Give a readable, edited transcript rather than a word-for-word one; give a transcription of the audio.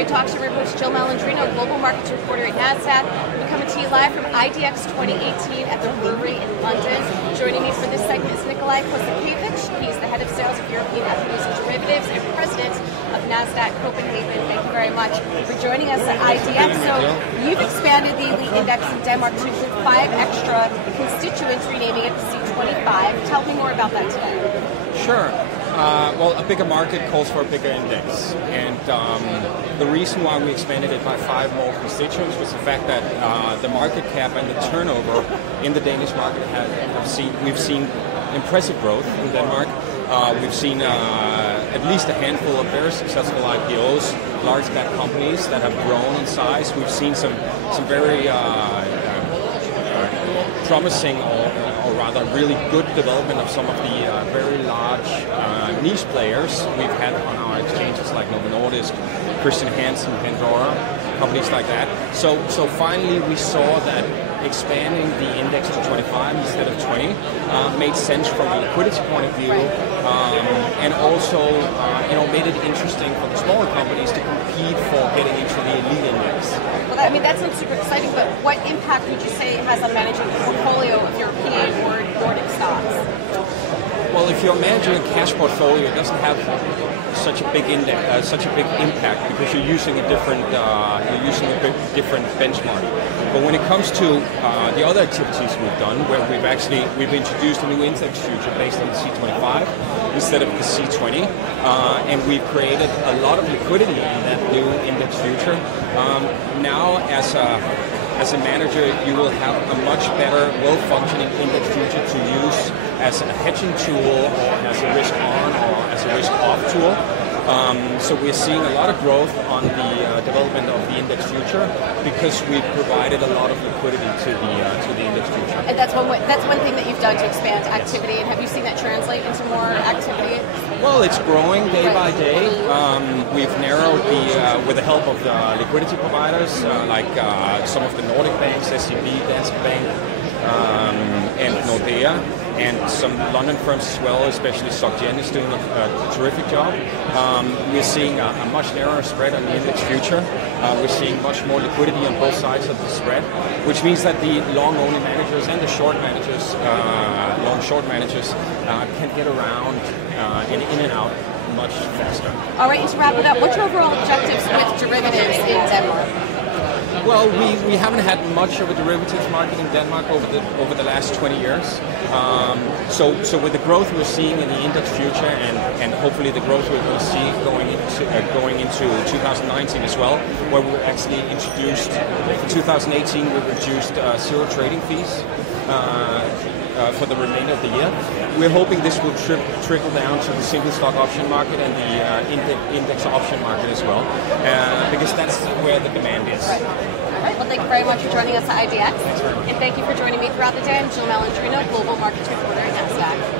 TradeTalks. I'm your host, Jill Malandrino, Global Markets Reporter at Nasdaq. We're coming to you live from IDX 2018 at the brewery in London. Joining me for this segment is Nikolaj Kosakewitsch. He's the head of sales of European Equities and Derivatives and president of Nasdaq Copenhagen. Thank you very much for joining us at IDX. So you've expanded the elite index in Denmark to include 5 extra constituents, renaming it the C25. Tell me more about that today. Sure. Well, a bigger market calls for a bigger index, and the reason why we expanded it by 5 more constituents was the fact that the market cap and the turnover in the Danish market we've seen impressive growth in Denmark. We've seen at least a handful of very successful IPOs, large cap companies that have grown in size. We've seen some very promising or rather really good development of some of the very large niche players we've had on our exchanges like Novo Nordisk, Christian Hansen, Pandora, companies like that. So finally we saw that expanding the index to 25 instead of 20 made sense from a liquidity point of view, and also made it interesting for the smaller companies to compete for getting into the elite index. Well, I mean, that sounds super exciting, but what impact would you say it has on managing a portfolio of European or Nordic stocks? Well, if you're managing a cash portfolio, it doesn't have such a big impact because you're using a different benchmark. But when it comes to the other activities we've done, where we've introduced a new index future based on the C25 instead of the C20, and we've created a lot of liquidity in that new index future. Now, as a manager, you will have a much better, well-functioning index future to use as a hedging tool, or as a risk-on, or as a risk-off tool. So we're seeing a lot of growth on the development of the index future because we've provided a lot of liquidity to the index future. And that's one thing that you've done to expand activity. And have you seen that translate into more activity? Well, it's growing day by day. We've narrowed with the help of the liquidity providers like some of the Nordic banks, SEB, Danske Bank, and Nordea, and some London firms as well, especially SocGen is doing a terrific job. We're seeing a much narrower spread on the index future. We're seeing much more liquidity on both sides of the spread, which means that the long-only managers and the short managers, long-short managers, can get around and in and out much faster. All right, and to wrap it up, what's your overall objectives with derivatives in Denmark? Well, we haven't had much of a derivatives market in Denmark over the last 20 years. So with the growth we're seeing in the index future, and hopefully the growth we're going to see going into 2019 as well, where we actually introduced, in 2018 we reduced 0 trading fees for the remainder of the year. We're hoping this will trickle down to the single stock option market and the index option market as well, because that's where the demand is. Right. All right. Well, thank you very much for joining us at IDX. And thank you for joining me throughout the day. I'm Jill Malandrino, Global Markets Reporter at Nasdaq.